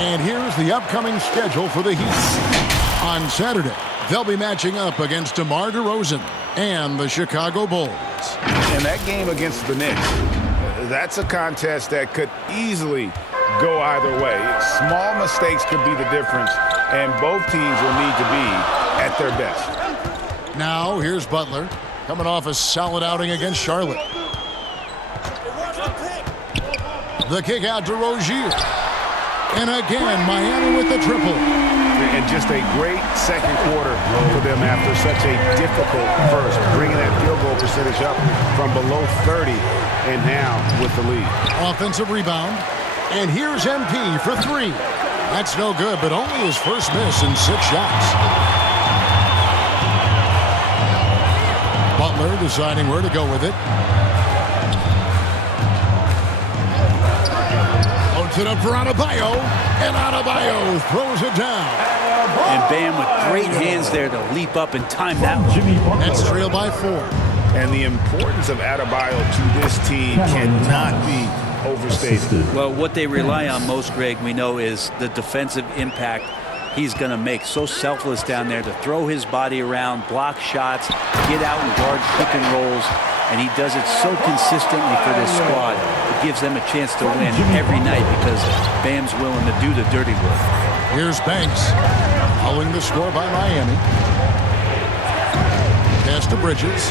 And here's the upcoming schedule for the Heat. On Saturday, they'll be matching up against DeMar DeRozan and the Chicago Bulls. And that game against the Knicks, that's a contest that could easily go either way. Small mistakes could be the difference, and both teams will need to be at their best. Now, here's Butler, coming off a solid outing against Charlotte. The kick out to Rozier. And again, Miami with the triple. And just a great second quarter for them after such a difficult first, bringing that field goal percentage up from below 30 and now with the lead. Offensive rebound. And here's MP for three. That's no good, but only his first miss in 6 shots. Butler deciding where to go with it. Loads it up for Adebayo, and Adebayo throws it down. And Bam with great hands there to leap up and time that one. That's trailed by 4. And the importance of Adebayo to this team cannot be overstated. Well, what they rely on most, Greg, we know, is the defensive impact he's going to make. So selfless down there to throw his body around, block shots, get out and guard pick and rolls. And he does it so consistently for this squad. It gives them a chance to win every night because Bam's willing to do the dirty work. Here's Banks, following the score by Miami. Pass to Bridges.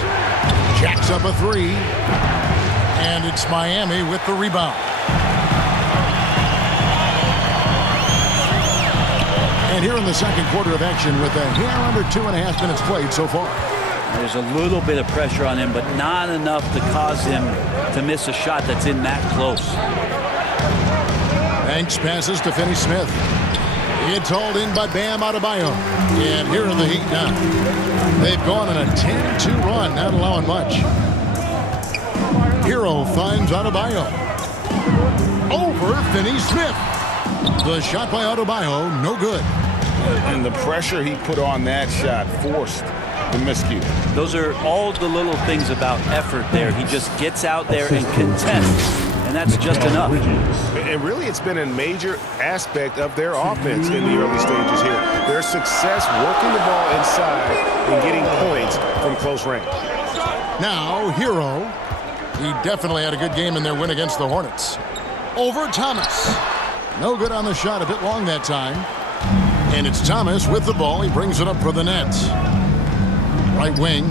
Jacks up a 3. And it's Miami with the rebound. And here in the second quarter of action with a hair under 2.5 minutes played so far. There's a little bit of pressure on him, but not enough to cause him to miss a shot that's in that close. Banks passes to Finney-Smith. It's hauled in by Bam Adebayo. And here are the Heat now. They've gone on a 10-2 run, not allowing much. Hero finds Adebayo. Over Finney-Smith. The shot by Adebayo, no good. And the pressure he put on that shot forced the miscue. Those are all the little things about effort there. He just gets out there and contests, and that's just enough. And really, it's been a major aspect of their offense in the early stages here. Their success working the ball inside and getting points from close range. Now, Hero. He definitely had a good game in their win against the Hornets. Over Thomas. No good on the shot, a bit long that time. And it's Thomas with the ball. He brings it up for the Nets. Right wing.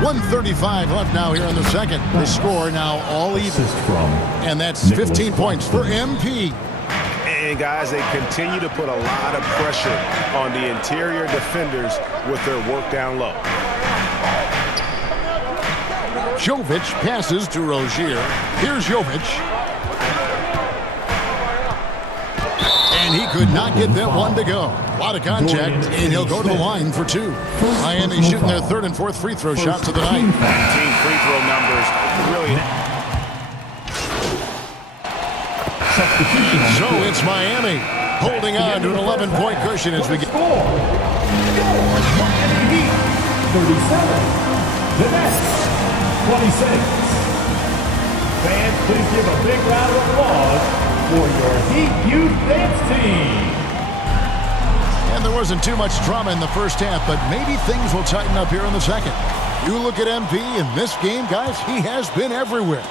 1:35 left now here in the second. The score now all even. And that's 15 points for MP. And guys, they continue to put a lot of pressure on the interior defenders with their work down low. Jovic passes to Rozier. Here's Jovic. And he could not get that one to go. A lot of contact, and he'll go to the line for 2. Miami shooting their 3rd and 4th free throw shots of the night. Team free throw numbers really. So it's Miami holding on to an 11-point cushion as we get. 37. The Nets, 26. Fans, please give a big round of applause for your Heat Youth Dance Team. And there wasn't too much drama in the first half, but maybe things will tighten up here in the second. You look at MP in this game, guys, he has been everywhere.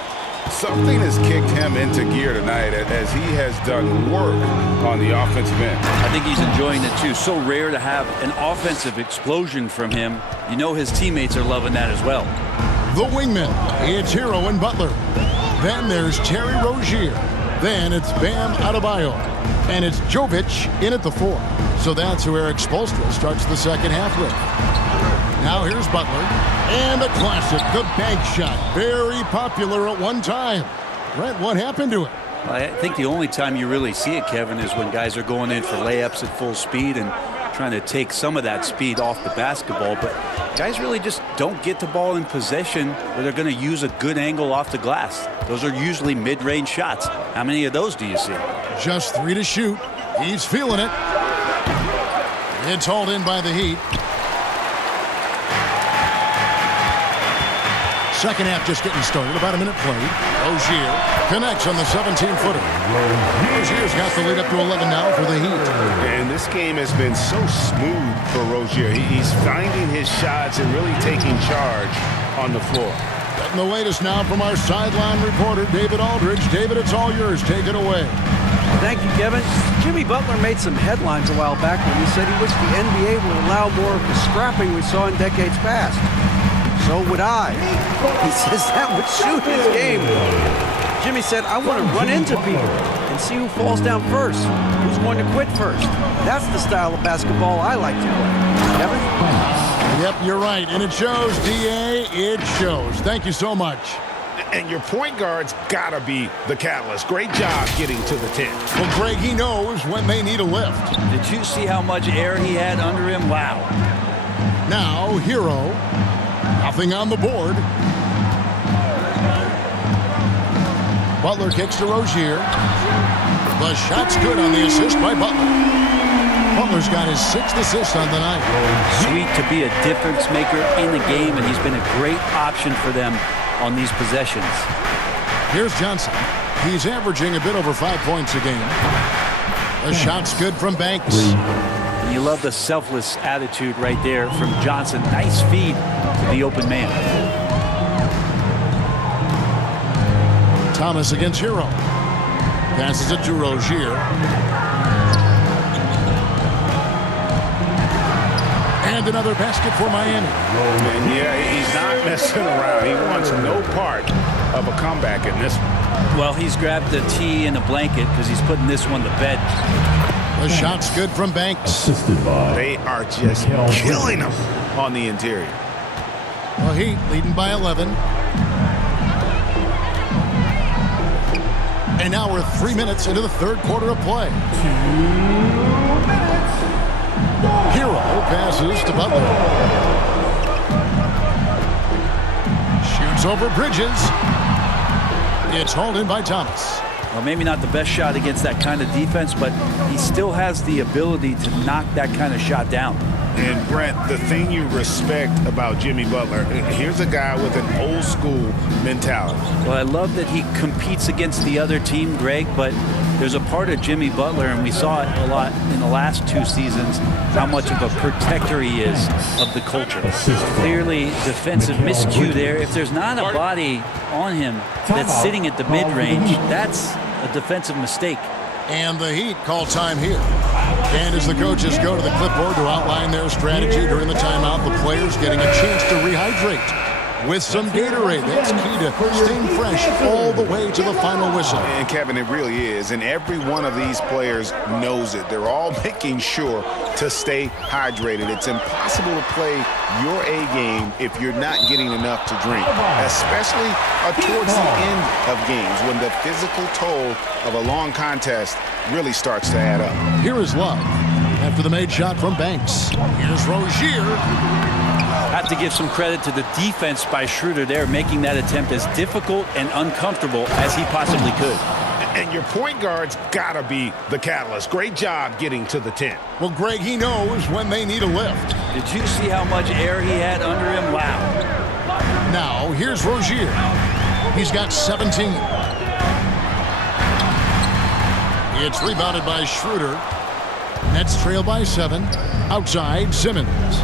Something has kicked him into gear tonight as he has done work on the offensive end. I think he's enjoying it too. So rare to have an offensive explosion from him. You know his teammates are loving that as well. The wingman, it's Hero and Butler. Then there's Terry Rozier. Then it's Bam Adebayo. And it's Jovic in at the 4. So that's who Eric Spoelstra starts the second half with. Now here's Butler. And a classic, the bank shot. Very popular at one time. Brent, what happened to it? Well, I think the only time you really see it, Kevin, is when guys are going in for layups at full speed and trying to take some of that speed off the basketball. But guys really just don't get the ball in possession where they're going to use a good angle off the glass. Those are usually mid-range shots. How many of those do you see? Just 3 to shoot. He's feeling it. It's hauled in by the Heat. Second half just getting started. About a minute played. Rozier connects on the 17-footer. Rozier's got the lead up to 11 now for the Heat. And this game has been so smooth for Rozier. He's finding his shots and really taking charge on the floor. Getting the latest now from our sideline reporter, David Aldridge. David, it's all yours. Take it away. Thank you, Kevin. Jimmy Butler made some headlines a while back when he said he wished the NBA would allow more of the scrapping we saw in decades past. So would I. He says that would suit his game. Jimmy said, I want to run into people and see who falls down first, who's going to quit first. That's the style of basketball I like to play. Kevin? Yep, you're right. And it shows, D.A. It shows. Thank you so much. And your point guard's got to be the catalyst. Great job getting to the 10. Well, Greg, he knows when they need a lift. Did you see how much air he had under him? Wow. Now, Hero. Nothing on the board. Butler kicks to Rozier. The shot's good on the assist by Butler. Butler's got his 6th assist on the night. Sweet to be a difference maker in the game, and he's been a great option for them on these possessions. Here's Johnson. He's averaging a bit over 5 points a game. The shot's good from Banks. And you love the selfless attitude right there from Johnson. Nice feed to the open man. Thomas against Hero. Passes it to Rozier. And another basket for Miami. And yeah, he's not messing around. He wants no part of a comeback in this one. Well, he's grabbed the tee and a blanket because he's putting this one to bed. The shot's good from Banks. They are just killing him on the interior. Well, Heat leading by 11. And now we're 3 minutes into the third quarter of play. 2 minutes. Hero passes to Butler. Shoots over Bridges. It's hauled in by Thomas. Well, maybe not the best shot against that kind of defense, but he still has the ability to knock that kind of shot down. And Brent, the thing you respect about Jimmy Butler, here's a guy with an old school mentality. Well, I love that he competes against the other team, Greg, but there's a part of Jimmy Butler, and we saw it a lot in the last 2 seasons, how much of a protector he is of the culture. Clearly, defensive miscue there. If there's not a body on him that's sitting at the mid-range, that's a defensive mistake. And the Heat call time here. And as the coaches go to the clipboard to outline their strategy during the timeout, the players getting a chance to rehydrate with some Gatorade. That's key to staying fresh all the way to the final whistle. And Kevin, it really is. And every one of these players knows it. They're all making sure to stay hydrated. It's impossible to play your A game if you're not getting enough to drink, especially towards the end of games when the physical toll of a long contest really starts to add up. Here is Love after the made shot from Banks. Here's Rozier. Have to give some credit to the defense by Schroeder there, making that attempt as difficult and uncomfortable as he possibly could. And your point guard's got to be the catalyst. Great job getting to the 10. Well, Greg, he knows when they need a lift. Did you see how much air he had under him? Wow. Now, here's Rozier. He's got 17. It's rebounded by Schroeder. Nets trail by 7. Outside, Simmons.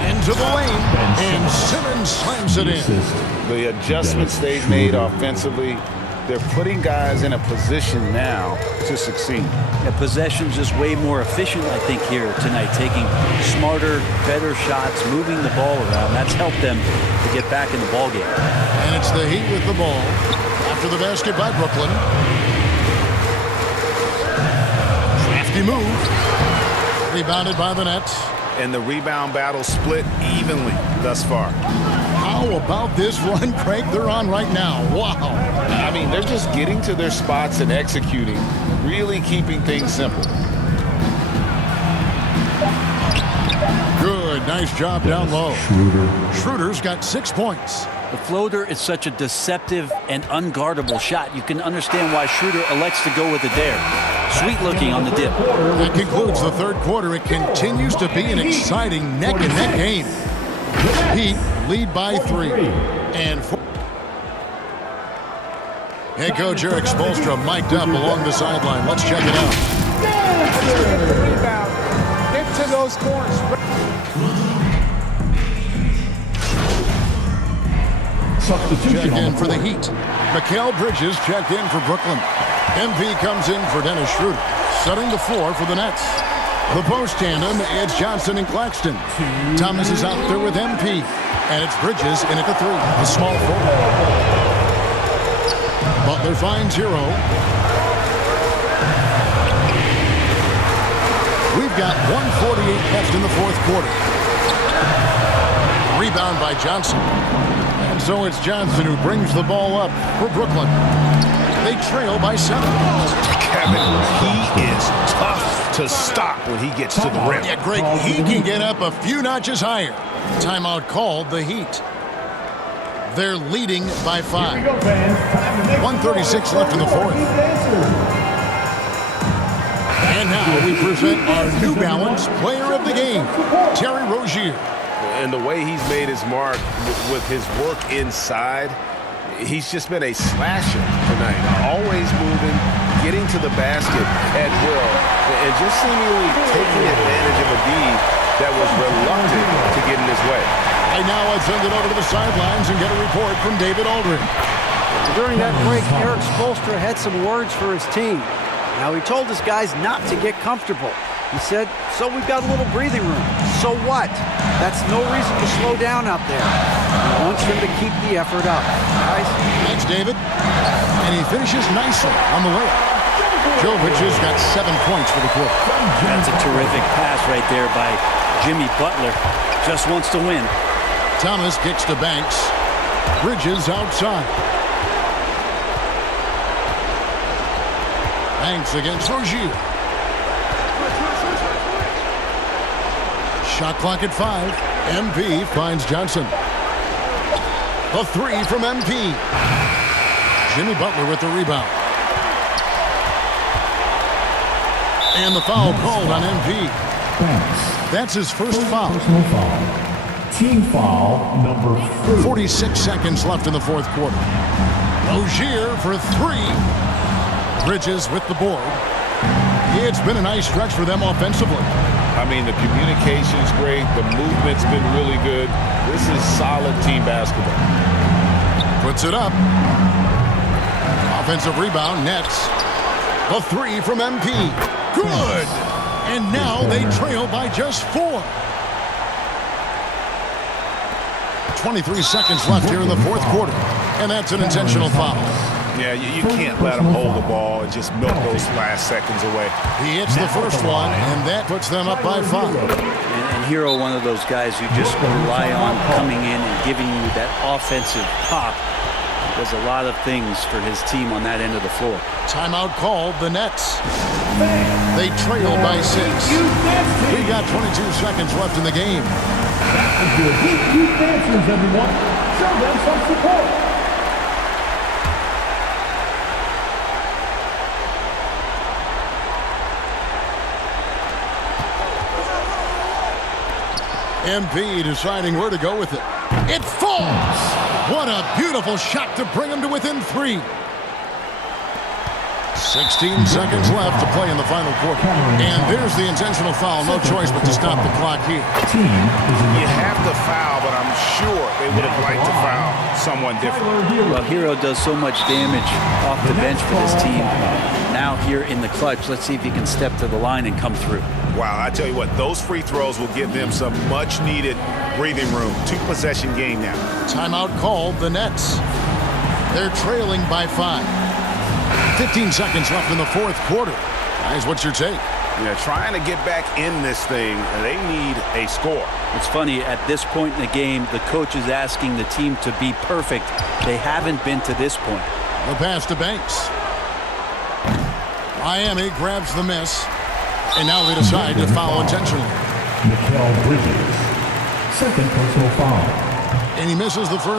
Into the lane, and Simmons slams it in. The adjustments they've made offensively, they're putting guys in a position now to succeed. Yeah, possession's just way more efficient, I think, here tonight, taking smarter, better shots, moving the ball around. That's helped them to get back in the ballgame. And it's the Heat with the ball after the basket by Brooklyn. Crafty move. Rebounded by the Nets. And the rebound battle split evenly thus far. How about this run, Craig, they're on right now? Wow. I mean, they're just getting to their spots and executing, really keeping things simple. Good, nice job down low. Schroeder's got 6 points. The floater is such a deceptive and unguardable shot. You can understand why Schroeder elects to go with it there. Sweet looking on the dip. That concludes the third quarter. It continues to be an exciting neck-and-neck game. Heat lead by 3. And head coach Eric Spoelstra mic'd up along the sideline. Let's check it out. Rebound. Get to those corners. Checked in for the Heat. Mikal Bridges checked in for Brooklyn. MP comes in for Dennis Schroeder. Setting the floor for the Nets. The post tandem, it's Johnson and Claxton. Thomas is out there with MP. And it's Bridges in at the 3. A small forward. Butler finds Hero. We've got 1:48 left in the fourth quarter. Rebound by Johnson. And so it's Johnson who brings the ball up for Brooklyn. They trail by 7. Kevin, he is tough to stop when he gets to the rim. Yeah, Greg, he can get up a few notches higher. Timeout called, the Heat. They're leading by 5. 1:36 left in the fourth. And now we present our New Balance Player of the Game, Terry Rozier. And the way he's made his mark with his work inside, he's just been a slasher tonight. Always moving, getting to the basket at will, and just seemingly taking advantage of a D that was reluctant to get in his way. And now let's send it over to the sidelines and get a report from David Aldridge. During that break, Eric Spoelstra had some words for his team. Now, he told his guys not to get comfortable. He said, so we've got a little breathing room. So what? That's no reason to slow down out there. He wants them to keep the effort up. Guys? Thanks, David. And he finishes nicely on the layup. Jovic has got 7 points for the quarter. That's a terrific pass right there by Jimmy Butler. Just wants to win. Thomas kicks to Banks. Bridges outside. Banks against Rozier. Shot clock at 5. MP finds Johnson. The 3 from MP. Jimmy Butler with the rebound. And the foul called on MP. That's his first foul. Personal foul. Team foul number 4. 46 seconds left in the fourth quarter. Rozier for 3. Bridges with the board. It's been a nice stretch for them offensively. I mean, the communication's great. The movement's been really good. This is solid team basketball. Puts it up. Offensive rebound, Nets. The 3 from MP. Good! And now they trail by just 4. 23 seconds left here in the fourth quarter. And that's an intentional foul. Yeah, you can't let them hold the ball and just milk those last seconds away. He hits the first one, and that puts them up by 5. And Hero, one of those guys you just rely on coming in and giving you that offensive pop. Does a lot of things for his team on that end of the floor. Timeout called, the Nets. They trail by 6. We got 22 seconds left in the game. That is your Heat Youth Dancers, everyone. Show them some support. MP deciding where to go with it. It falls! What a beautiful shot to bring him to within 3. 16 seconds left to play in the final quarter. And there's the intentional foul. No choice but to stop the clock here. You have to foul, but I'm sure they would have liked to foul someone different. Well, Hero does so much damage off the bench for this team. Now here in the clutch, let's see if he can step to the line and come through. Wow, I tell you what, those free throws will give them some much-needed breathing room. 2-possession game now. Timeout called, the Nets. They're trailing by 5. 15 seconds left in the fourth quarter. Guys, what's your take? Yeah, trying to get back in this thing, they need a score. It's funny, at this point in the game, the coach is asking the team to be perfect. They haven't been to this point. The pass to Banks. Miami grabs the miss. And now they decide to foul intentionally. Mikal Bridges, second personal foul. And he misses the first.